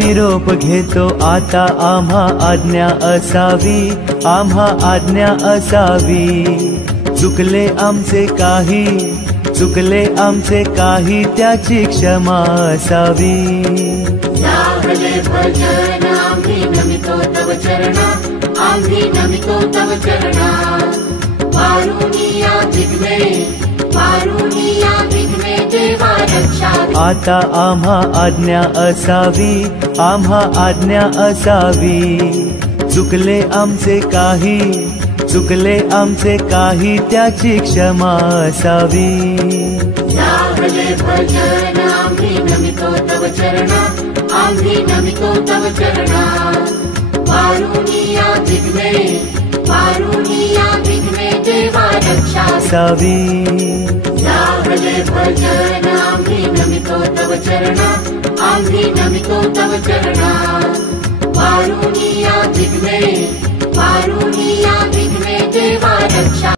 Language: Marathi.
निरोप घेतो आता, आम्हा आज्ञा असावी, आम्हा आज्ञा असावी। चुकले आमचे काही, चुकले आमचे काही, त्याची क्षमा असावी। लाभले भजन आम्ही नमितो तव चरणा, आम्ही नमितो तव चरणा। वारुणिया विघ्ने, वारुणिया विघ्ने, देवा रक्षा। आता आम्हा आज्ञा असावी, आम्हा आज्ञा असावी। चुकले आमचे काही, चुकले आमचे काही, त्याची क्षमा असावी। लाभले भजन आम्ही नमितो तव चरणा, आम्ही नमितो तव चरणा। वारुणिया विघ्ने, वारुणिया विघ्ने, देवा रक्षा असावी। लाभले भजन आम्ही नमितो तव चरणा, आम्ही नमितो तव चरणा।